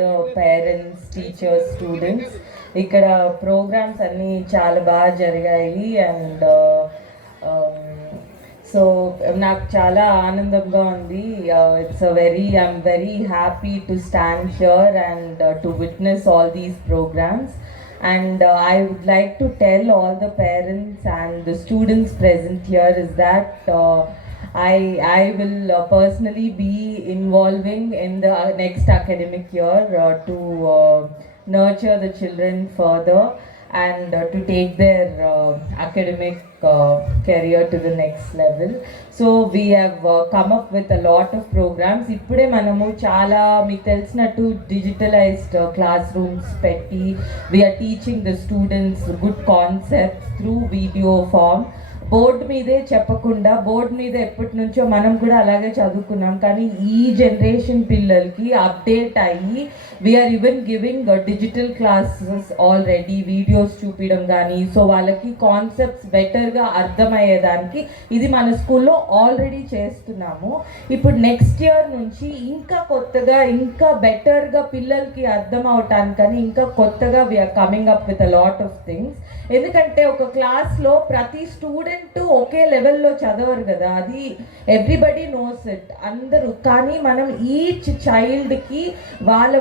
the parents, teachers, students. ఇక్కడ programmes అన్నీ చాలా బాగా జరిగాయి అండ్ సో నాకు చాలా ఆనందంగా ఉంది. I'm very happy to stand here and to witness all these programmes. And I would like to tell all the parents and the students present here is that I will personally be involving in the next academic year to nurture the children further and to take their academic career to the next level. So we have come up with a lot of programs. ఇప్పుడే మనము చాలా మీకు తెలిసినట్టు digitalized classrooms పెట్టి we are teaching the students good concepts through video form. Board మీదే చెప్పకుండా board మీద ఎప్పటి నుంచో మనం కూడా అలాగే చదువుకున్నాం, కానీ ఈ జనరేషన్ పిల్లలకి అప్డేట్ అయ్యి we're even giving digital classes already, videos చూపించడం కానీ, సో వాళ్ళకి కాన్సెప్ట్స్ బెటర్గా అర్థమయ్యేదానికి ఇది మన స్కూల్లో ఆల్రెడీ చేస్తున్నాము. ఇప్పుడు నెక్స్ట్ ఇయర్ నుంచి ఇంకా కొత్తగా ఇంకా బెటర్గా పిల్లలకి అర్థం అవటానికని ఇంకా కొత్తగా we're coming up with a lot of things. ఎందుకంటే ఒక క్లాస్లో ప్రతి స్టూడెంట్ ఒకే లెవెల్లో చదవరు కదా, అది ఎవ్రీబడి నోస్ ఇట్ అందరూ. కానీ మనం ఈచ్ చైల్డ్కి వాళ్ళ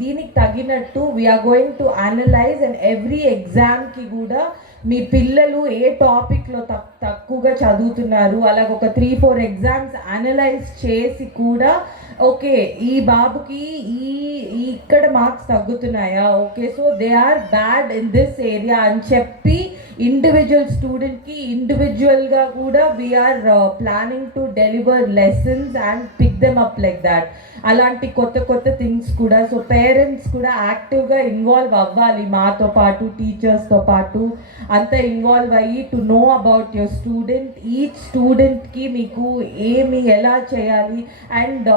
దీనికి తగినట్టు we're going to analyse and every ఎగ్జామ్కి కూడా మీ పిల్లలు ఏ టాపిక్లో తక్కువగా చదువుతున్నారు అలాగ ఒక 3-4 ఎగ్జామ్స్ అనలైజ్ చేసి కూడా ఓకే ఈ బాబుకి ఇక్కడ మార్క్స్ తగ్గుతున్నాయా, okay so they are bad in this area అని చెప్పి ఇండివిజువల్ స్టూడెంట్కి ఇండివిజువల్గా కూడా we're planning to deliver lessons and pick them up like that. అలాంటి కొత్త థింగ్స్ కూడా. సో పేరెంట్స్ కూడా యాక్టివ్గా ఇన్వాల్వ్ అవ్వాలి, మాతో పాటు టీచర్స్తో పాటు అంతా ఇన్వాల్వ్ అయ్యి to know about your student. Each స్టూడెంట్కి మీకు ఎలా చేయాలి అండ్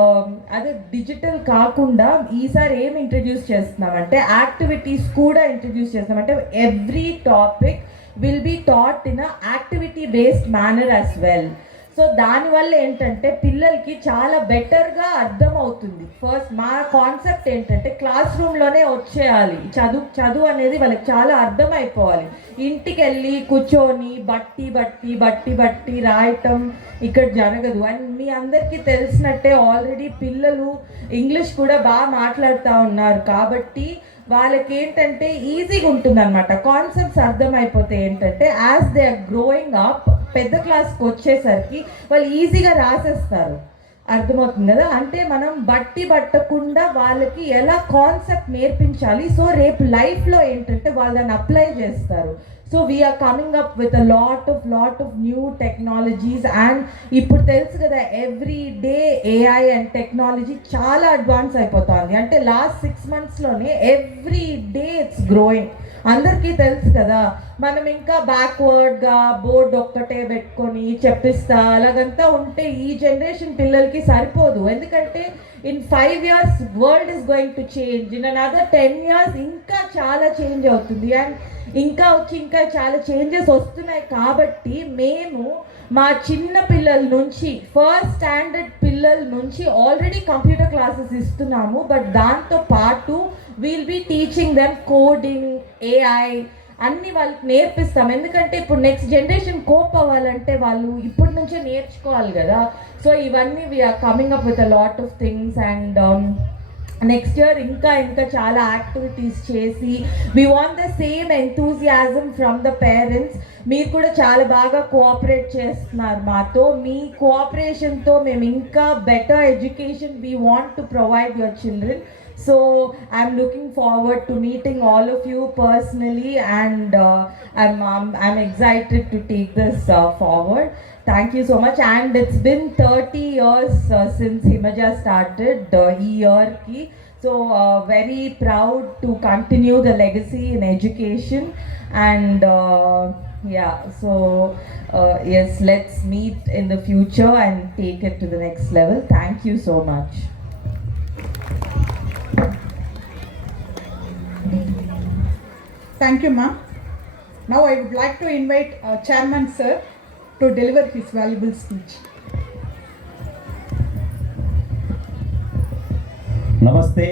అదే డిజిటల్ కాకుండా ఈసారి ఏమి ఇంట్రడ్యూస్ చేస్తున్నామంటే యాక్టివిటీస్ కూడా ఇంట్రడ్యూస్ చేస్తున్నామంటే every topic will be taught in a activity based manner as well. So దానివల్ల ఏంటంటే పిల్లలకి చాలా బెటర్గా అర్థం అవుతుంది. ఫస్ట్ మా కాన్సెప్ట్ ఏంటంటే క్లాస్ రూమ్లోనే వచ్చేయాలి, చదువు అనేది వాళ్ళకి చాలా అర్థమైపోవాలి. ఇంటికి వెళ్ళి కూర్చొని బట్టి రాయటం ఇక్కడ జరగదు. అండ్ మీ అందరికీ తెలిసినట్టే ఆల్రెడీ పిల్లలు ఇంగ్లీష్ కూడా బాగా మాట్లాడుతూ ఉన్నారు కాబట్టి వాళ్ళకి ఏంటంటే ఈజీగా ఉంటుంది అనమాట. కాన్సెప్ట్స్ అర్థమైపోతే ఏంటంటే as they are growing up పెద్ద క్లాస్కి వచ్చేసరికి వాళ్ళు ఈజీగా రాసేస్తారు. అర్థమవుతుంది కదా, అంటే మనం పట్టకుండా వాళ్ళకి ఎలా కాన్సెప్ట్ నేర్పించాలి. సో రేపు లైఫ్లో ఏంటంటే వాళ్ళని అప్లై చేస్తారు. So we're coming up with a lot of new technologies. And ఇప్పుడు తెలుసు కదా every day AI and technology చాలా అడ్వాన్స్ అయిపోతుంది. అంటే లాస్ట్ 6 monthsలోనే ఎవ్రీ డే ఇట్స్ గ్రోయింగ్. అందరికీ తెలుసు కదా, మనం ఇంకా బ్యాక్వర్డ్గా బోర్డు ఒక్కటే పెట్టుకొని చెప్పిస్తా అలాగంతా ఉంటే ఈ జనరేషన్ పిల్లలకి సరిపోదు. ఎందుకంటే in 5 years world is going to change, in another 10 years ఇంకా చాలా చేంజ్ అవుతుంది అండ్ ఇంకా చాలా చేంజెస్ వస్తున్నాయి. కాబట్టి మేము మా చిన్న పిల్లల నుంచి ఫస్ట్ స్టాండర్డ్ పిల్లల నుంచి ఆల్రెడీ కంప్యూటర్ క్లాసెస్ ఇస్తున్నాము. బట్ దాంతో పాటు we'll be teaching them coding, AI అన్నీ వాళ్ళకి నేర్పిస్తాం. ఎందుకంటే ఇప్పుడు నెక్స్ట్ జనరేషన్ కోప్ అవ్వాలంటే వాళ్ళు ఇప్పటి నుంచే నేర్చుకోవాలి కదా. సో ఇవన్నీ we're coming up with a lot of things and next year ఇంకా చాలా యాక్టివిటీస్ చేసి we want the same enthusiasm from the parents. మీరు కూడా చాలా బాగా కోఆపరేట్ చేస్తున్నారు మాతో. మీ కోఆపరేషన్తో మేము ఇంకా better education we want to provide your children. So I'm looking forward to meeting all of you personally and I'm excited to take this forward. Thank you so much. And it's been 30 years since Himaja started year ki. So very proud to continue the legacy in education and yeah, so yes, let's meet in the future and take it to the next level. Thank you so much. Thank you, ma'am. Now I would like to invite Chairman Sir to deliver his valuable speech. Namaste.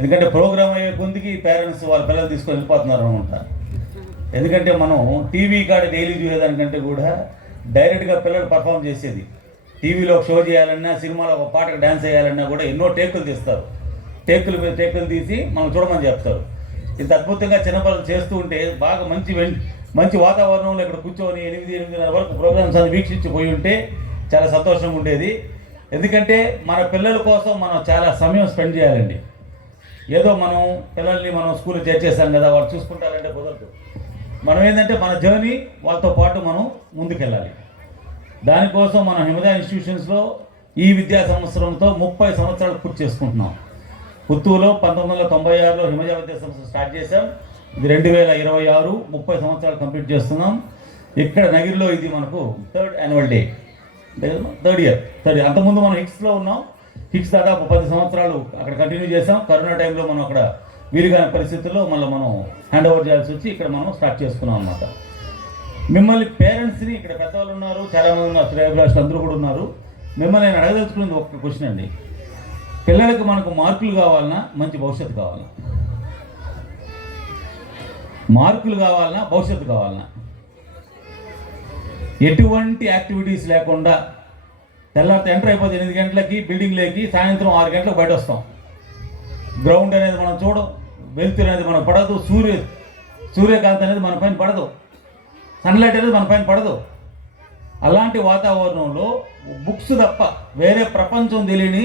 ఎందుకంటే programme అయ్యే కొద్దికి parents వాళ్ళ పిల్లలు తీసుకొని వెళ్ళిపోతున్నారు అనమాట. ఎందుకంటే మనం TV కాడ డైలీ చూసేదానికంటే కూడా డైరెక్ట్గా పిల్లలు పర్ఫామ్ చేసేది. టీవీలో షో చేయాలన్నా, సినిమాలో ఒక పాటకు డ్యాన్స్ చేయాలన్నా కూడా ఎన్నో టేకులు తీస్తారు. టేకులు మీద టేకులు తీసి మనం చూడమని చెప్తారు. ఇంత అద్భుతంగా చిన్నపిల్లలు చేస్తూ ఉంటే బాగా మంచి వాతావరణంలో ఇక్కడ కూర్చొని 8-8:30 వరకు ప్రోగ్రామ్స్ అని వీక్షించిపోయి ఉంటే చాలా సంతోషంగా ఉండేది. ఎందుకంటే మన పిల్లల కోసం మనం చాలా సమయం స్పెండ్ చేయాలండి. ఏదో మనం పిల్లల్ని మనం స్కూల్లో చేర్చేసాం కదా, వాళ్ళు చూసుకుంటారంటే కుదరదు. మనం ఏంటంటే మన జర్నీ వాళ్ళతో పాటు మనం ముందుకెళ్ళాలి. దానికోసం మనం హిమజా ఇన్స్టిట్యూషన్స్లో ఈ విద్యా సంవత్సరంతో 30 సంవత్సరాలు పూర్తి చేసుకుంటున్నాం. పుత్తూరులో 1996లో హిమజా విద్యా సంస్థ స్టార్ట్ చేశాం. ఇది 2026 30 సంవత్సరాలు కంప్లీట్ చేస్తున్నాం. ఇక్కడ నగిరిలో ఇది మనకు 3rd annual day, 3rd year. అంతకుముందు మనం హిక్స్లో ఉన్నాం. హిక్స్ దాదాపు 10 సంవత్సరాలు అక్కడ కంటిన్యూ చేసాం. కరోనా టైంలో మనం అక్కడ వీలుగాని పరిస్థితుల్లో మళ్ళీ మనం హ్యాండ్ ఓవర్ చేయాల్సి వచ్చి ఇక్కడ మనం స్టార్ట్ చేసుకున్నాం అన్నమాట. మిమ్మల్ని పేరెంట్స్ని, ఇక్కడ పెద్దవాళ్ళు ఉన్నారు, చాలామంది ఉన్నారు, శ్రేయభిలాషులు అందరూ కూడా ఉన్నారు. మిమ్మల్ని నేను అడగదలుచుకునేది ఒక క్వశ్చన్ అండి. పిల్లలకు మనకు మార్కులు కావాలన్నా మంచి భవిష్యత్తు కావాలన్నా? మార్కులు కావాలన్నా భవిష్యత్తు కావాలన్నా? ఎటువంటి యాక్టివిటీస్ లేకుండా తెల్లారితో ఎంటర్ అయిపోతే 8 గంటలకి బిల్డింగ్లోకి, సాయంత్రం 6 గంటలకు బయట వస్తాం. గ్రౌండ్ అనేది మనం చూడం, వెలుతురు అనేది మనకు పడదు, సూర్యకాంతి అనేది మన పైన పడదు, సన్లైట్ అనేది మన పైన పడదు. అలాంటి వాతావరణంలో బుక్స్ తప్ప వేరే ప్రపంచం తెలియని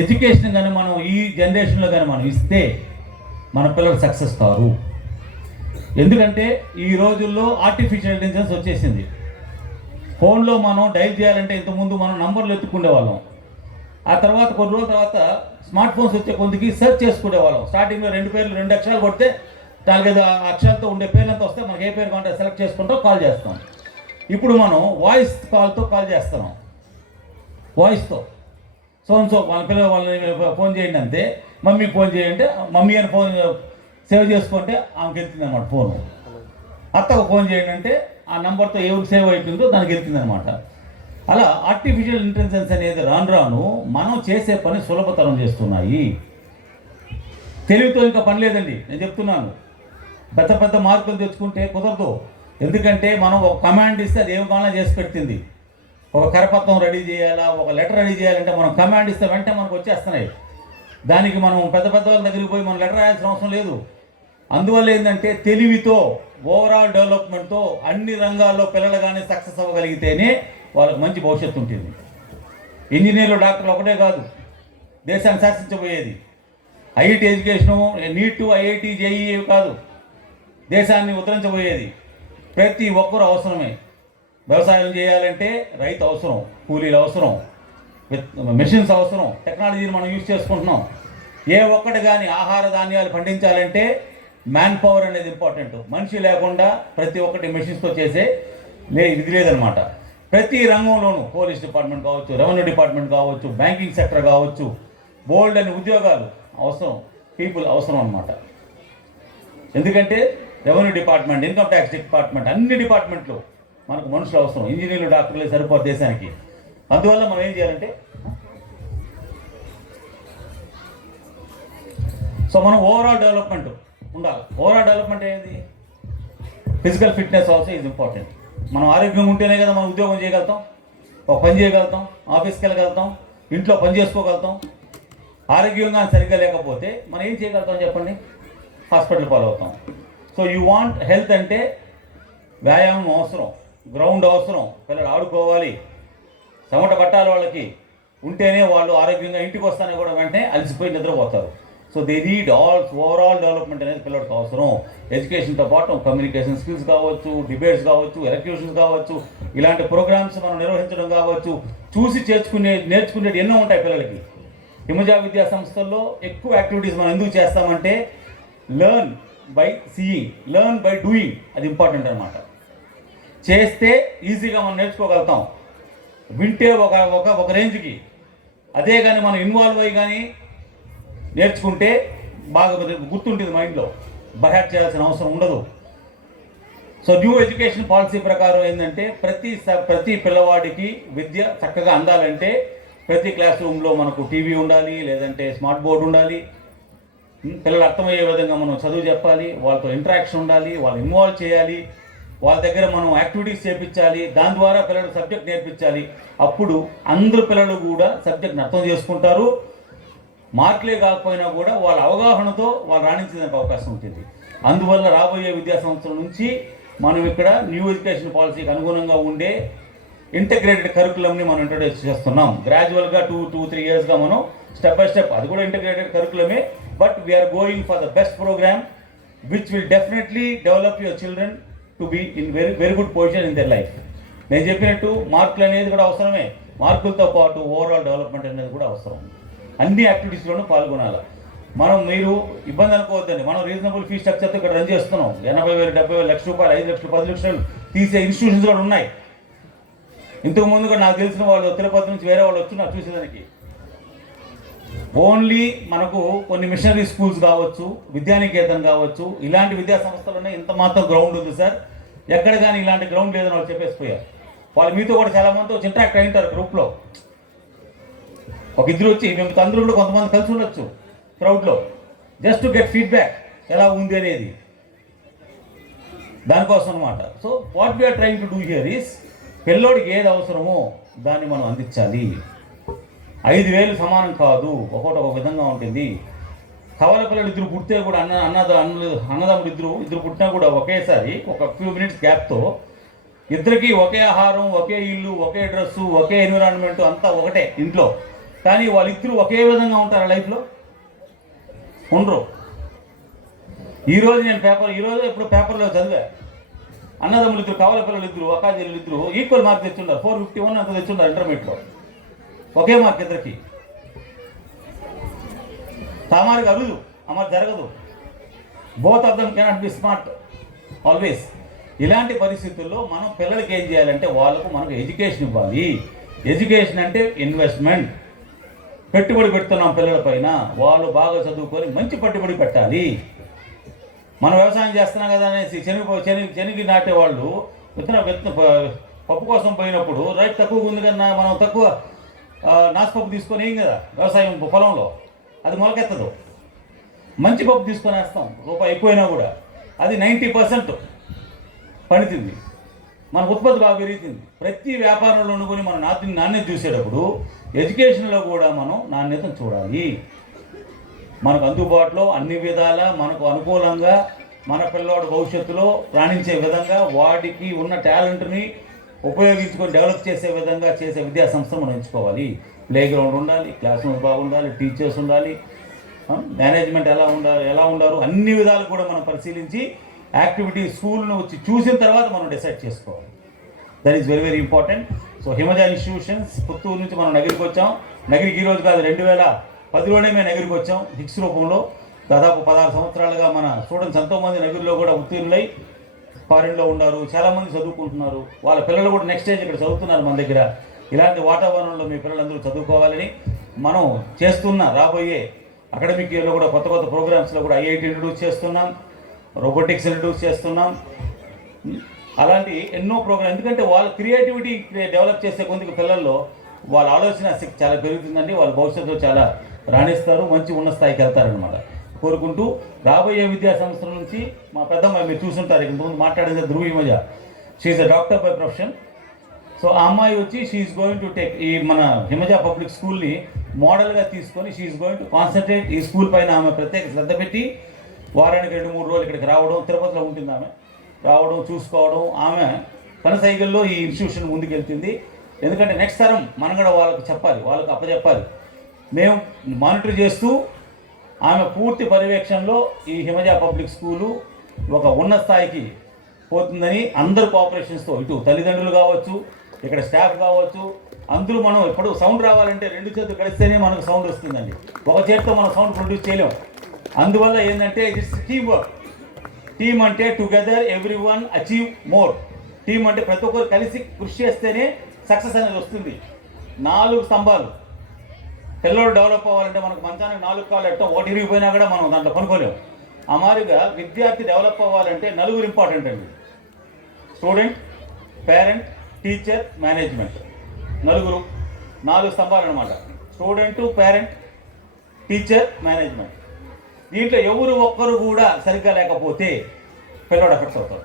ఎడ్యుకేషన్ కానీ మనం ఈ జనరేషన్లో కానీ మనం ఇస్తే మన పిల్లలు సక్సెస్ కారు. ఎందుకంటే ఈ రోజుల్లో ఆర్టిఫిషియల్ ఇంటెలిజెన్స్ వచ్చేసింది. ఫోన్లో మనం డైల్ చేయాలంటే ఇంతకుముందు మనం నంబర్లు ఎత్తుకునేవాళ్ళం. ఆ తర్వాత కొన్ని రోజుల తర్వాత స్మార్ట్ ఫోన్స్ వచ్చే కొందికి సెర్చ్ చేసుకునేవాళ్ళం. స్టార్టింగ్లో 2 పేర్లు 2 అక్షరాలు కొడితే 4-5 అక్షరాలతో ఉండే పేర్లంతా వస్తే మనకి ఏ పేరు కావాలంటే సెలెక్ట్ చేసుకుంటాం, కాల్ చేస్తాం. ఇప్పుడు మనం వాయిస్ కాల్తో కాల్ చేస్తున్నాం. వాయిస్తో సో వాళ్ళ పిల్లలు వాళ్ళని ఫోన్ చేయండి అంతే, మమ్మీకి ఫోన్ చేయండి, మమ్మీ అని ఫోన్ సేవ్ చేసుకుంటే ఆమెకి వెళ్తుంది అనమాట ఫోను. అత్తకు ఫోన్ చేయండి అంటే ఆ నెంబర్తో ఎవరికి సేవ్ అవుతుందో దానికి వెళ్తుంది అనమాట. అలా ఆర్టిఫిషియల్ ఇంటెలిజెన్స్ అనేది రాను రాను మనం చేసే పని సులభతరం చేస్తున్నాయి. తెలివితో ఇంకా పని లేదండి, నేను చెప్తున్నాను. పెద్ద మార్కులు తెచ్చుకుంటే కుదరదు. ఎందుకంటే మనం ఒక కమాండ్ ఇస్తే అది ఏం కావాలన్నా చేసి పెడుతుంది. ఒక కరపత్రం రెడీ చేయాలా, ఒక లెటర్ రెడీ చేయాలంటే మనం కమాండ్ ఇస్తే వెంటనే మనకు వచ్చేస్తున్నాయి. దానికి మనం పెద్ద వాళ్ళ దగ్గరికి పోయి మనం లెటర్ రాయాల్సిన అవసరం లేదు. అందువల్ల ఏంటంటే తెలివితో, ఓవరాల్ డెవలప్మెంట్తో అన్ని రంగాల్లో పిల్లలు కానీ సక్సెస్ అవ్వగలిగితేనే వాళ్ళకి మంచి భవిష్యత్తు ఉంటుంది. ఇంజనీర్లు, డాక్టర్లు ఒకటే కాదు దేశాన్ని శాసించబోయేది. IIT education, NEET, IIT, JEE కాదు దేశాన్ని ఉద్ధరించబోయేది. ప్రతి ఒక్కరూ అవసరమే. వ్యవసాయం చేయాలంటే రైతు అవసరం, కూలీలు అవసరం, మెషిన్స్ అవసరం, టెక్నాలజీని మనం యూజ్ చేసుకుంటున్నాం. ఏ ఒక్కటి కానీ ఆహార ధాన్యాలు పండించాలంటే మ్యాన్ పవర్ అనేది ఇంపార్టెంట్. మనిషి లేకుండా ప్రతి ఒక్కటి మెషిన్స్తో చేసే ఇది లేదనమాట. ప్రతి రంగంలోనూ పోలీస్ డిపార్ట్మెంట్ కావచ్చు, రెవెన్యూ డిపార్ట్మెంట్ కావచ్చు, బ్యాంకింగ్ సెక్టర్ కావచ్చు, బోల్డ్ అని ఉద్యోగాలు అవసరం, పీపుల్ అవసరం అనమాట. ఎందుకంటే revenue department, income tax department, అన్ని డిపార్ట్మెంట్లు మనకు మనుషులు అవసరం. ఇంజనీర్లు, డాక్టర్లు సరిపోరు దేశానికి. అందువల్ల మనం ఏం చేయాలంటే మనం ఓవరాల్ డెవలప్మెంట్ ఉండాలి. ఓవరాల్ డెవలప్మెంట్ ఏంది? Physical fitness also is important. మనం ఆరోగ్యంగా ఉంటేనే కదా మనం ఉద్యోగం చేయగలుగుతాం, ఒక పని చేయగలుగుతాం, ఆఫీస్కి వెళ్ళగలుగుతాం, ఇంట్లో పని చేసుకోగలుగుతాం. ఆరోగ్యంగా సరిగ్గా లేకపోతే మనం ఏం చేయగలుగుతాం చెప్పండి? హాస్పిటల్ పాలవుతాం. సో యూ వాంట్ హెల్త్ అంటే వ్యాయామం అవసరం, గ్రౌండ్ అవసరం, పిల్లలు ఆడుకోవాలి, చెమట పట్టాలి వాళ్ళకి, ఉంటేనే వాళ్ళు ఆరోగ్యంగా ఇంటికి వస్తానే కూడా వెంటనే అలసిపోయి నిద్రపోతారు. So they need overall development అనేది పిల్లలకు అవసరం. ఎడ్యుకేషన్తో పాటు కమ్యూనికేషన్ స్కిల్స్ కావచ్చు, డిబేట్స్ కావచ్చు, ఎలక్యూషన్స్ కావచ్చు, ఇలాంటి ప్రోగ్రామ్స్ మనం నిర్వహించడం కావచ్చు, చూసి నేర్చుకునేవి ఎన్నో ఉంటాయి పిల్లలకి. హిమజా విద్యా సంస్థల్లో ఎక్కువ యాక్టివిటీస్ మనం ఎందుకు చేస్తామంటే learn by seeing, learn by doing, అది ఇంపార్టెంట్ అనమాట. చేస్తే ఈజీగా మనం నేర్చుకోగలుగుతాం, వింటే ఒక రేంజ్కి. అదే కానీ మనం ఇన్వాల్వ్ అయ్యి కానీ నేర్చుకుంటే బాగా గుర్తుంటుంది మైండ్లో, బైహార్ట్ చేయాల్సిన అవసరం ఉండదు. సో న్యూ ఎడ్యుకేషన్ పాలసీ ప్రకారం ఏంటంటే ప్రతి పిల్లవాడికి విద్య చక్కగా అందాలంటే ప్రతి క్లాస్ రూమ్లో మనకు టీవీ ఉండాలి, లేదంటే స్మార్ట్ బోర్డు ఉండాలి, పిల్లలు అర్థమయ్యే విధంగా మనం చదువు చెప్పాలి, వాళ్ళతో ఇంటరాక్షన్ ఉండాలి, వాళ్ళు ఇన్వాల్వ్ చేయాలి, వాళ్ళ దగ్గర మనం యాక్టివిటీస్ చేయించాలి, దాని ద్వారా పిల్లలు సబ్జెక్ట్ నేర్పించాలి. అప్పుడు అందరు పిల్లలు కూడా సబ్జెక్ట్ని అర్థం చేసుకుంటారు. మార్కులే కాకపోయినా కూడా వాళ్ళ అవగాహనతో వాళ్ళు రాణించడానికి అవకాశం ఉంటుంది. అందువల్ల రాబోయే విద్యా సంవత్సరం నుంచి మనం ఇక్కడ న్యూ ఎడ్యుకేషన్ పాలసీకి అనుగుణంగా ఉండే ఇంటగ్రేటెడ్ కరికులంని మనం ఇంట్రడ్యూస్ చేస్తున్నాం. గ్రాడ్యువల్గా 2-3 ఇయర్స్గా మనం స్టెప్ బై స్టెప్, అది కూడా ఇంటగ్రేటెడ్ కరికులమే, but we're going for the best program which will definitely develop your children to be in very good position in their life. నేను చెప్పినట్టు మార్కులు అనేది కూడా అవసరమే, మార్కులతో పాటు ఓవరాల్ డెవలప్మెంట్ అనేది కూడా అవసరం. అన్ని యాక్టివిటీస్లోనూ పాల్గొనాలి. మీరు ఇబ్బంది అనుకోవద్దండి, మనం రీజనబుల్ ఫీ స్ట్రక్చర్తో ఇక్కడ రన్ చేస్తున్నాం. 80,000, 70,000, లక్ష రూపాయలు, 5 లక్షలు, 10 లక్షలు తీసే ఇన్స్టిట్యూషన్స్ కూడా ఉన్నాయి. ఇంతకు ముందు కూడా నాకు తెలిసిన వాళ్ళు తిరుపతి నుంచి వేరే వాళ్ళు వచ్చి నాకు చూసేదానికి. ఓన్లీ మనకు కొన్ని మిషనరీ స్కూల్స్ కావచ్చు, విద్యానికేతన్ కావచ్చు, ఇలాంటి విద్యా సంస్థలోనే ఇంత మాత్రం గ్రౌండ్ ఉంది సార్, ఎక్కడ కానీ ఇలాంటి గ్రౌండ్ లేదని వాళ్ళు చెప్పేసిపోయారు. వాళ్ళు మీతో కూడా చాలామంది వచ్చి ఇంటరాక్ట్ అయింటారు గ్రూప్లో. ఒక ఇద్దరు వచ్చి మేము అందరూ కూడా కొంతమంది కలిసి ఉండొచ్చు క్రౌడ్లో, జస్ట్ టు గెట్ ఫీడ్బ్యాక్ ఎలా ఉంది అనేది, దానికోసం అనమాట. So what we're trying to do here is, పిల్లోడికి ఏది అవసరమో దాన్ని మనం అందించాలి. 5,000 సమానం కాదు, ఒక్కొక్కటి ఒక విధంగా ఉంటుంది. కవల పిల్లలు ఇద్దరు పుట్టితే కూడా అన్నదమ్ములు ఇద్దరు పుట్టినా కూడా ఒకేసారి ఒక ఫ్యూ మినిట్స్ గ్యాప్తో ఇద్దరికి ఒకే ఆహారం, ఒకే ఇల్లు, ఒకే డ్రెస్సు, ఒకే ఎన్విరాన్మెంట్ అంతా ఒకటే ఇంట్లో, కానీ వాళ్ళిద్దరూ ఒకే విధంగా ఉంటారు లైఫ్లో? ఉండరు. ఈరోజు ఎప్పుడు పేపర్లో చదివా, అన్నదమ్ములు ఇద్దరు, కవల పిల్లలు ఇద్దరు, అక్కాజీలు ఇద్దరు ఈక్వల్ మార్క్ తెచ్చున్నారు, 451 అంత తెచ్చున్నారు ఇంటర్మీడియట్లో, ఒకే మార్క్ ఇద్దరికి. సామాన్యంగా అరుదు, అమలు జరగదు. Both of them cannot be smart always. ఇలాంటి పరిస్థితుల్లో మనం పిల్లలకి ఏం చేయాలంటే మనకు ఎడ్యుకేషన్ ఇవ్వాలి. ఎడ్యుకేషన్ అంటే ఇన్వెస్ట్మెంట్, పెట్టుబడి పెడుతున్నాం పిల్లల పైన, వాళ్ళు బాగా చదువుకొని మంచి పెట్టుబడి పెట్టాలి. మనం వ్యవసాయం చేస్తున్నాం కదా అనేసి శనగ నాటేవాళ్ళు పప్పు కోసం పోయినప్పుడు రైట్ తక్కువగా ఉంది కన్నా మనం తక్కువ నాసుపప్పు తీసుకొని ఏం కదా వ్యవసాయం పొలంలో, అది మొలకెత్తదు. మంచి పప్పు తీసుకొని వేస్తాం, రూపాయి ఎక్కువైనా కూడా అది 90% పండుతుంది, మన ఉత్పత్తి బాగా పెరుగుతుంది. ప్రతి వ్యాపారంలోనూ కొని మనం నాణ్యత చూసేటప్పుడు ఎడ్యుకేషన్లో కూడా మనం నాణ్యతను చూడాలి. మనకు అందుబాటులో అన్ని విధాల మనకు అనుకూలంగా మన పిల్లవాడు భవిష్యత్తులో రాణించే విధంగా వాడికి ఉన్న టాలెంట్ని ఉపయోగించుకొని డెవలప్ చేసే విధంగా చేసే విద్యా సంస్థను మనం ఎంచుకోవాలి. ప్లే గ్రౌండ్ ఉండాలి, క్లాస్ రూమ్ బాగుండాలి, టీచర్స్ ఉండాలి, మేనేజ్మెంట్ ఎలా ఉండారు, అన్ని విధాలు కూడా మనం పరిశీలించి యాక్టివిటీ స్కూల్ను వచ్చి చూసిన తర్వాత మనం డిసైడ్ చేసుకోవాలి. That is very very important. So Himaja institutions Puttur నుంచి మనం నగరికి వచ్చాం. నగరికి ఈరోజు కాదు, 2010లోనే మేము నగరికి వచ్చాం హిక్స్ రూపంలో. దాదాపు 16 సంవత్సరాలుగా మన స్టూడెంట్స్ ఎంతోమంది నగరిలో కూడా ఉత్తీర్ణులై ఫారిన్లో ఉన్నారు, చాలామంది చదువుకుంటున్నారు. వాళ్ళ పిల్లలు కూడా నెక్స్ట్ స్టేజ్ ఇక్కడ చదువుతున్నారు మన దగ్గర. ఇలాంటి వాతావరణంలో మీ పిల్లలందరూ చదువుకోవాలని మనం చేస్తున్న రాబోయే అకాడమిక్ ఇయర్లో కూడా కొత్త ప్రోగ్రామ్స్లో కూడా ఐఐటి ఇంట్రడ్యూస్ చేస్తున్నాం, రోబోటిక్స్ ఇంట్రడ్యూస్ చేస్తున్నాం. అలాంటి ఎన్నో ప్రోగ్రామ్, ఎందుకంటే వాళ్ళ క్రియేటివిటీ డెవలప్ చేసే కొంత పిల్లల్లో వాళ్ళ ఆలోచన శక్తి చాలా పెరుగుతుందండి. వాళ్ళ భవిష్యత్తులో చాలా రాణిస్తారు, మంచి ఉన్న స్థాయికి వెళ్తారనమాట కోరుకుంటూ రాబోయే విద్యా సంస్థల నుంచి మా పెద్దమ్మ మీరు చూసుంటారు, ఇంతకుముందు మాట్లాడేది Dhruva Himaja, she's a doctor by profession. So ఆ అమ్మాయి వచ్చి షీఈస్ గోయింగ్ టు టేక్ ఈ మన హిమజ పబ్లిక్ స్కూల్ని మోడల్గా తీసుకొని షీఈస్ గోయింగ్ టు కాన్సన్ట్రేట్ ఈ స్కూల్ పైన ఆమె ప్రత్యేక శ్రద్ధ పెట్టి వారానికి 2-3 రోజులు ఇక్కడికి రావడం, తిరుపతిలో ఉంటుంది ఆమె, రావడం చూసుకోవడం, ఆమె తన సైకిల్లో ఈ ఇన్స్టిట్యూషన్ ముందుకెళ్తుంది. ఎందుకంటే నెక్స్ట్ తరం మనం కూడా వాళ్ళకి చెప్పాలి, వాళ్ళకి అప్పచెప్పాలి. మేము మానిటర్ చేస్తూ ఆమె పూర్తి పర్యవేక్షణలో ఈ హిమజ పబ్లిక్ స్కూలు ఒక ఉన్నత స్థాయికి పోతుందని అందరు కోఆపరేషన్స్తో, ఇటు తల్లిదండ్రులు కావచ్చు, ఇక్కడ స్టాఫ్ కావచ్చు, అందరూ మనం ఎప్పుడు సౌండ్ రావాలంటే 2 చేతులు కలిస్తేనే మనకు సౌండ్ వస్తుందండి. ఒక చేతితో మనం సౌండ్ ప్రొడ్యూస్ చేయలేం. అందువల్ల ఏంటంటే ఇట్స్ టీమ్ వర్క్. టీమ్ అంటే together every one achieve more. Team అంటే ప్రతి ఒక్కరు కలిసి కృషి చేస్తేనే సక్సెస్ అనేది వస్తుంది. 4 స్తంభాలు. పిల్లలు డెవలప్ అవ్వాలంటే మనకు మంచానికి 4 కాళ్ళు ఎట్టం, ఒకటి ఇరిగిపోయినా కూడా మనం దాంట్లో కొనుక్కోలేము. ఆ మాదిరిగా విద్యార్థి డెవలప్ అవ్వాలంటే 4 ఇంపార్టెంట్ అండి. Student, parent, teacher, management. 4 స్తంభాలు అనమాట. Student, parent, teacher, management. దీంట్లో ఎవరు ఒక్కరు కూడా సరిగ్గా లేకపోతే పిల్లోడు ఎఫెక్ట్ అవుతాడు.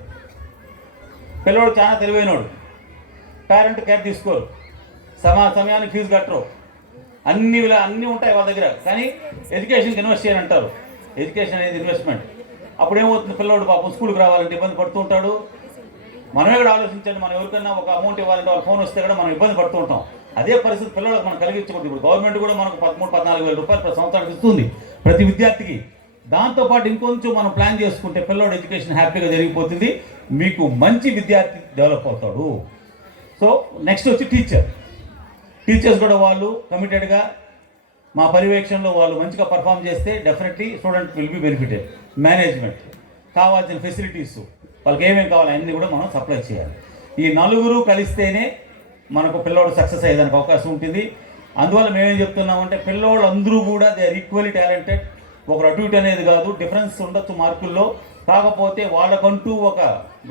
పిల్లోడు చాలా తెలివైనోడు, పేరెంట్ కేర్ తీసుకోరు, సమయానికి ఫీజు కట్టరు, అన్నీ ఉంటాయి వాళ్ళ దగ్గర, కానీ ఎడ్యుకేషన్కి ఇన్వెస్ట్ చేయని అంటారు. ఎడ్యుకేషన్ అనేది ఇన్వెస్ట్మెంట్. అప్పుడేమవుతుంది, పిల్లోడు పాపం స్కూల్కి రావాలంటే ఇబ్బంది పడుతూ ఉంటాడు. మనమే కూడా ఆలోచించండి, మనం ఎవరికైనా ఒక అమౌంట్ ఇవ్వాలంటే వాళ్ళ ఫోన్ వస్తే కూడా మనం ఇబ్బంది పడుతూ ఉంటాం. అదే పరిస్థితి పిల్లలకు మనం కలిగించకూడదు. ఇప్పుడు గవర్నమెంట్ కూడా మనకు 13-14 వేల రూపాయలు ప్రతి సంవత్సరానికి ఇస్తుంది ప్రతి విద్యార్థికి. దాంతోపాటు ఇంకొంచెం మనం ప్లాన్ చేసుకుంటే పిల్లోడు ఎడ్యుకేషన్ హ్యాపీగా జరిగిపోతుంది, మీకు మంచి విద్యార్థి డెవలప్ అవుతాడు. సో నెక్స్ట్ వచ్చి టీచర్స్ కూడా వాళ్ళు కమిటెడ్గా మా పర్యవేక్షణలో వాళ్ళు మంచిగా పర్ఫామ్ చేస్తే definitely student will be benefited. Management కావాల్సిన ఫెసిలిటీస్ వాళ్ళకి ఏమేమి కావాలి అన్నీ కూడా మనం సప్లై చేయాలి. ఈ నలుగురు కలిస్తేనే మనకు పిల్లోడు సక్సెస్ అయ్యేదానికి అవకాశం ఉంటుంది. అందువల్ల మేమేం చెప్తున్నామంటే పిల్లోళ్ళు అందరూ కూడా దే ఆర్ ఈక్వల్లీ టాలెంటెడ్. ఒకరు అటు ఇటు అనేది కాదు, డిఫరెన్స్ ఉండొచ్చు మార్కుల్లో, కాకపోతే వాళ్ళకంటూ ఒక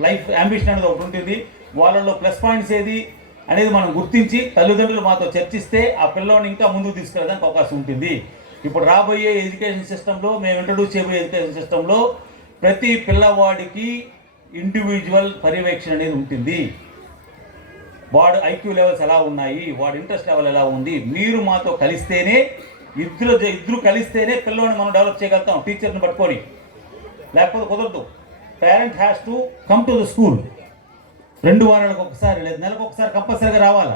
లైఫ్ అంబిషన్ అనేది ఒకటి ఉంటుంది. వాళ్ళలో ప్లస్ పాయింట్స్ ఏది అనేది మనం గుర్తించి తల్లిదండ్రులు మాతో చర్చిస్తే ఆ పిల్లోని ఇంకా ముందుకు తీసుకెళ్ళడానికి అవకాశం ఉంటుంది. ఇప్పుడు రాబోయే ఎడ్యుకేషన్ సిస్టంలో, మేము ఇంట్రడ్యూస్ చేయబోయే ఎడ్యుకేషన్ సిస్టంలో ప్రతి పిల్లవాడికి ఇండివిజువల్ పర్యవేక్షణ అనేది ఉంటుంది. వాడు ఐక్యూ లెవెల్స్ ఎలా ఉన్నాయి, వాడి ఇంట్రెస్ట్ లెవెల్ ఎలా ఉంది, మీరు మాతో కలిస్తేనే ఇద్దరు కలిస్తేనే పిల్లోని మనం డెవలప్ చేయగలుగుతాం టీచర్ని పట్టుకొని, లేకపోతే కుదరదు. Parent has to come to the school 2 వారాలకు ఒకసారి లేదా నెలకు ఒకసారి కంపల్సరీగా రావాలా.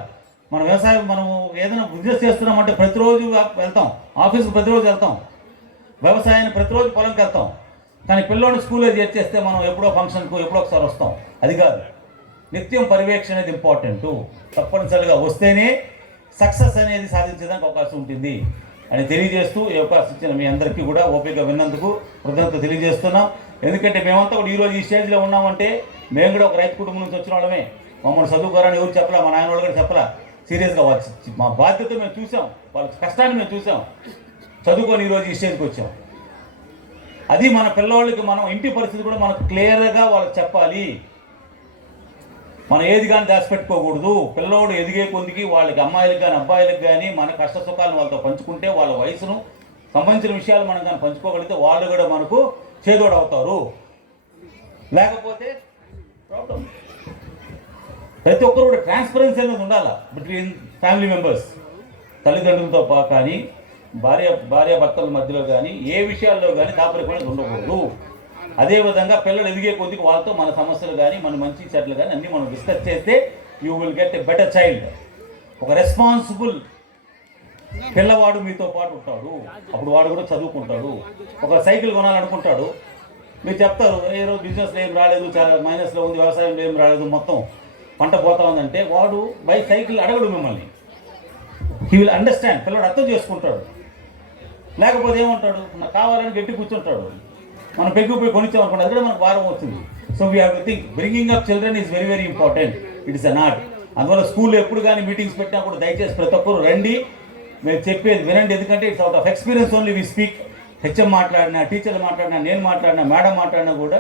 మన వ్యవసాయం మనం ఏదైనా బిజినెస్ చేస్తున్నామంటే ప్రతిరోజు వెళ్తాం, ఆఫీస్కి ప్రతిరోజు వెళ్తాం, వ్యవసాయాన్ని ప్రతిరోజు పొలంకి వెళ్తాం. కానీ పిల్లోని స్కూల్లో చేర్చేస్తే మనం ఎప్పుడో ఫంక్షన్కు ఎప్పుడో ఒకసారి వస్తాం, అది కాదు. నిత్యం పర్యవేక్షణ అనేది ఇంపార్టెంట్. తప్పనిసరిగా వస్తేనే సక్సెస్ అనేది సాధించడానికి అవకాశం ఉంటుంది అని తెలియజేస్తూ ఈ అవకాశం ఇచ్చిన మీ అందరికీ కూడా ఓపిక విన్నందుకు కృతజ్ఞత తెలియజేస్తున్నాం. ఎందుకంటే మేమంతా కూడా ఈరోజు ఈ స్టేజ్లో ఉన్నామంటే మేము కూడా ఒక రైతు కుటుంబం నుంచి వచ్చిన వాళ్ళమే. మమ్మల్ని చదువుకోరని ఎవరు చెప్పలా, మా నాయన వాళ్ళు కూడా చెప్పలా. సీరియస్గా మా బాధ్యత మేము చూసాం, వాళ్ళ కష్టాన్ని మేము చూసాం, చదువుకొని ఈరోజు ఈ స్టేజ్కి వచ్చాం. అది మన పిల్లవాళ్ళకి మనం ఇంటి పరిస్థితి కూడా మనకు క్లియర్గా వాళ్ళకి చెప్పాలి. మనం ఏది కానీ దాచిపెట్టుకోకూడదు. పిల్లవాడు ఎదిగే కొద్దికి వాళ్ళకి అమ్మాయిలకు కానీ అబ్బాయిలకు కానీ మన కష్ట సుఖాలను వాళ్ళతో పంచుకుంటే, వాళ్ళ వయసును సంబంధించిన విషయాలు మనం కానీ పంచుకోగలిగితే వాళ్ళు కూడా మనకు చేదోడు అవుతారు. లేకపోతే ప్రాబ్లం. ప్రతి ఒక్కరు కూడా ట్రాన్స్పరెన్సీ అనేది ఉండాలి బిట్వీన్ ఫ్యామిలీ మెంబర్స్. తల్లిదండ్రులతో కానీ భార్యాభర్తల మధ్యలో కానీ ఏ విషయాల్లో కానీ దాపరికం ఉండకూడదు. అదేవిధంగా పిల్లలు ఎదిగే కొద్దికి వాళ్ళతో మన సమస్యలు కానీ మన మంచి చెట్లు కానీ అన్నీ మనం డిస్కస్ చేస్తే you will get a better child. ఒక రెస్పాన్సిబుల్ పిల్లవాడు మీతో పాటు ఉంటాడు. అప్పుడు వాడు కూడా చదువుకుంటాడు. ఒక సైకిల్ కొనాలనుకుంటాడు, మీరు చెప్తారు ఏ రోజు బిజినెస్లో ఏం రాలేదు, చాలా మైనస్లో ఉంది, వ్యవసాయంలో ఏం రాలేదు, మొత్తం పంట పోతా ఉందంటే వాడు బై సైకిల్ అడగడు మిమ్మల్ని. He will understand. పిల్లవాడు అర్థం చేసుకుంటాడు. లేకపోతే ఏమంటాడు, నాకు కావాలని గట్టి కూర్చుంటాడు. మనం పెగ్గిపోయి కొనిచ్చామనుకోండి, అది కూడా మనకు భారం అవుతుంది. So we have to think bringing up children is very very important. It is an art. అందువల్ల స్కూల్లో ఎప్పుడు కానీ మీటింగ్స్ పెట్టినా కూడా దయచేసి ప్రతి ఒక్కరు రండి, మేము చెప్పేది వినండి. ఎందుకంటే it's out of experience only we speak. HM మాట్లాడినా, టీచర్లు మాట్లాడినా, నేను మాట్లాడినా, మేడం మాట్లాడినా కూడా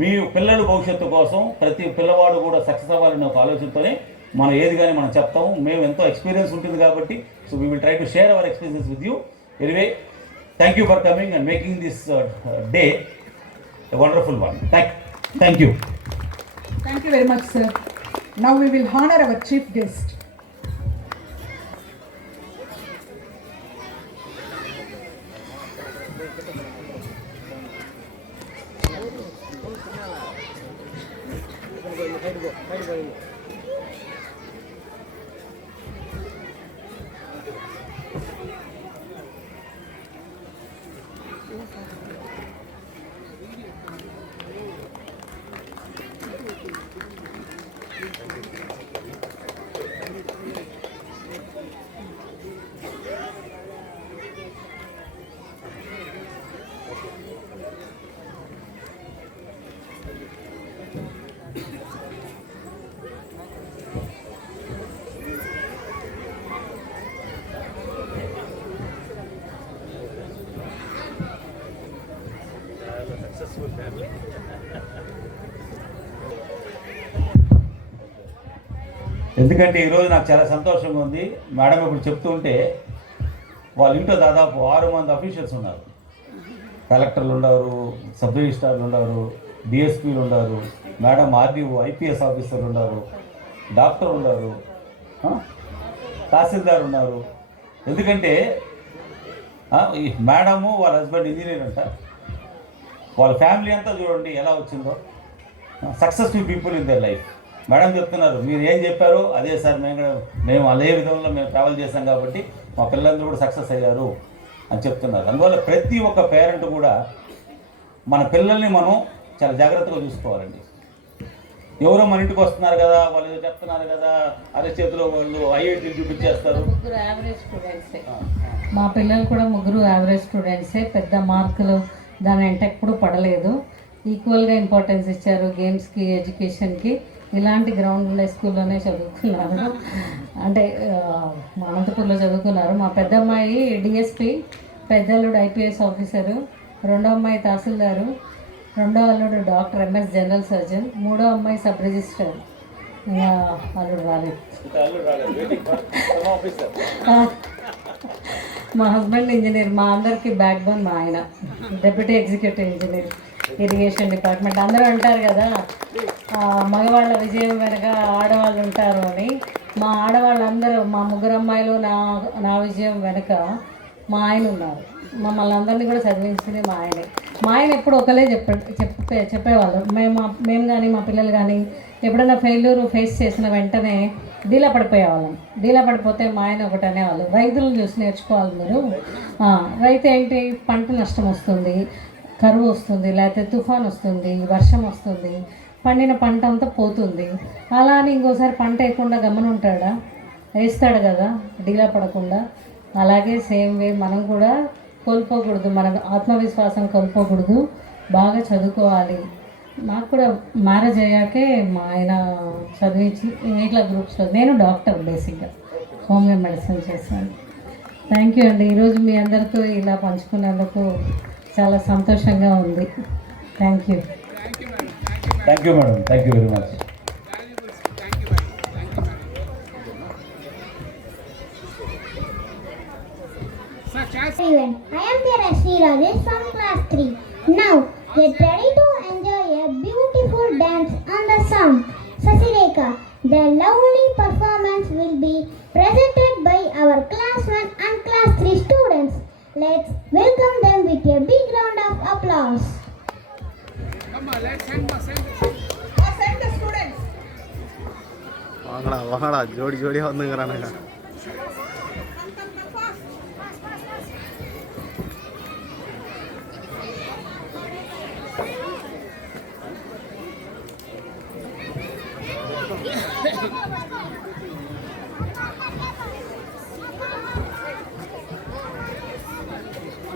మీ పిల్లల భవిష్యత్తు కోసం ప్రతి పిల్లవాడు కూడా సక్సెస్ అవ్వాలనే ఒక ఆలోచనతోనే మనం ఏది కానీ మనం చెప్తాము. మేము ఎంతో ఎక్స్పీరియన్స్ ఉంటుంది కాబట్టి so we will try to share our experience with you. Anyway, thank you for coming and making this day a wonderful one. Thank you. Thank you very much, sir. Now we will honor our chief guest. ఎందుకంటే ఈరోజు నాకు చాలా సంతోషంగా ఉంది. Madam ఇప్పుడు చెప్తూ ఉంటే వాళ్ళ ఇంట్లో దాదాపు 6 మంది అఫీషియల్స్ ఉన్నారు. కలెక్టర్లు ఉండరు, సబ్ రిజిస్ట్రార్లు ఉండరు, డిఎస్పీలు ఉండరు, మేడం ఆర్డీఓ ఐపీఎస్ ఆఫీసర్లు ఉండరు, డాక్టర్ ఉండరు, తహసీల్దార్ ఉన్నారు. ఎందుకంటే ఈ మేడము వాళ్ళ హస్బెండ్ ఇంజనీర్ అంట, వాళ్ళ ఫ్యామిలీ అంతా చూడండి ఎలా వచ్చిందో. Successful people in their life. Madam చెప్తున్నారు, మీరు ఏం చెప్పారో అదే సార్, మేము అదే విధంగా మేము ట్రావెల్ చేశాం కాబట్టి మా పిల్లలందరూ కూడా సక్సెస్ అయ్యారు అని చెప్తున్నారు. అందువల్ల ప్రతి ఒక్క పేరెంట్ కూడా మన పిల్లల్ని మనం చాలా జాగ్రత్తగా చూసుకోవాలండి. ఎవరో మన ఇంటికి వస్తున్నారు కదా, వాళ్ళు ఏదో చెప్తున్నారు కదా, అరచేతిలో వాళ్ళు ఐఐటీలు చూపించేస్తారు. మా పిల్లలు కూడా ముగ్గురు యావరేజ్ స్టూడెంట్సే. పెద్ద మార్కులు దాని వెంట ఎప్పుడు పడలేదు. ఈక్వల్గా ఇంపార్టెన్స్ ఇచ్చారు గేమ్స్కి, ఎడ్యుకేషన్కి. ఇలాంటి గ్రౌండ్ ఉండే స్కూల్లోనే చదువుకున్నారు. అంటే అనంతపూర్లో చదువుకున్నారు. మా పెద్ద అమ్మాయి డిఎస్పి, పెద్ద అల్లుడు ఐపీఎస్ ఆఫీసరు, రెండో అమ్మాయి తహసీల్దారు, రెండో అల్లుడు డాక్టర్ ఎంఎస్ జనరల్ సర్జన్, మూడో అమ్మాయి సబ్ రిజిస్టర్. అల్లుడు రాలేదు. మా హస్బెండ్ ఇంజనీర్. మా అందరికీ బ్యాక్ బోన్ మా ఆయన, deputy executive engineer, irrigation department. అందరూ అంటారు కదా మగవాళ్ళ విజయం వెనక ఆడవాళ్ళు ఉంటారు అని. మా ఆడవాళ్ళందరూ, మా ముగ్గురు అమ్మాయిలు, నా విజయం వెనక మా ఆయన ఉన్నారు. మమ్మల్ని అందరినీ కూడా చదివించింది మా ఆయనే. మా ఆయన ఎప్పుడు ఒకలే చెప్పేవాళ్ళు. మేము కానీ మా పిల్లలు కానీ ఎప్పుడైనా ఫెయిల్యూర్ ఫేస్ చేసిన వెంటనే డీలా పడిపోయేవాళ్ళం. డీలా పడిపోతే మా ఆయన ఒకటి అనేవాళ్ళు, రైతులను చూసి నేర్చుకోవాలి మీరు. రైతు ఏంటి, పంట నష్టం వస్తుంది, కరువు వస్తుంది, లేకపోతే తుఫాన్ వస్తుంది, వర్షం వస్తుంది, పండిన పంట అంతా పోతుంది. అలా అని ఇంకోసారి పంట వేయకుండా గమనుంటాడా? వేస్తాడు కదా, డీలా పడకుండా. అలాగే సేమ్ వే మనం కూడా కోల్పోకూడదు, మన ఆత్మవిశ్వాసం కోల్పోకూడదు, బాగా చదువుకోవాలి. నాకు కూడా మ్యారేజ్ అయ్యాకే మా ఆయన చదివించి ఇట్లా గ్రూప్స్లో, నేను డాక్టర్ బేసిక్గా హోమియో మెడిసిన్ చేశాను. థ్యాంక్ యూ అండి. ఈరోజు మీ అందరితో ఇలా పంచుకున్నందుకు చాలా సంతోషంగా ఉంది. Thank you. Thank you madam, thank you very much. I am Tera Sri Rajesh from class 3. Now get ready to enjoy a beautiful dance on the song Sasireka. The lovely performance will be presented by our class 1 and class 3 students. Let's welcome them with a big round of applause. Come on, let's send the students. वांगड़ा जोड़ी जोड़ी होने कराने का.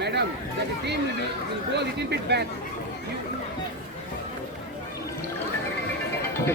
Madam, the team will go a little bit back. Okay,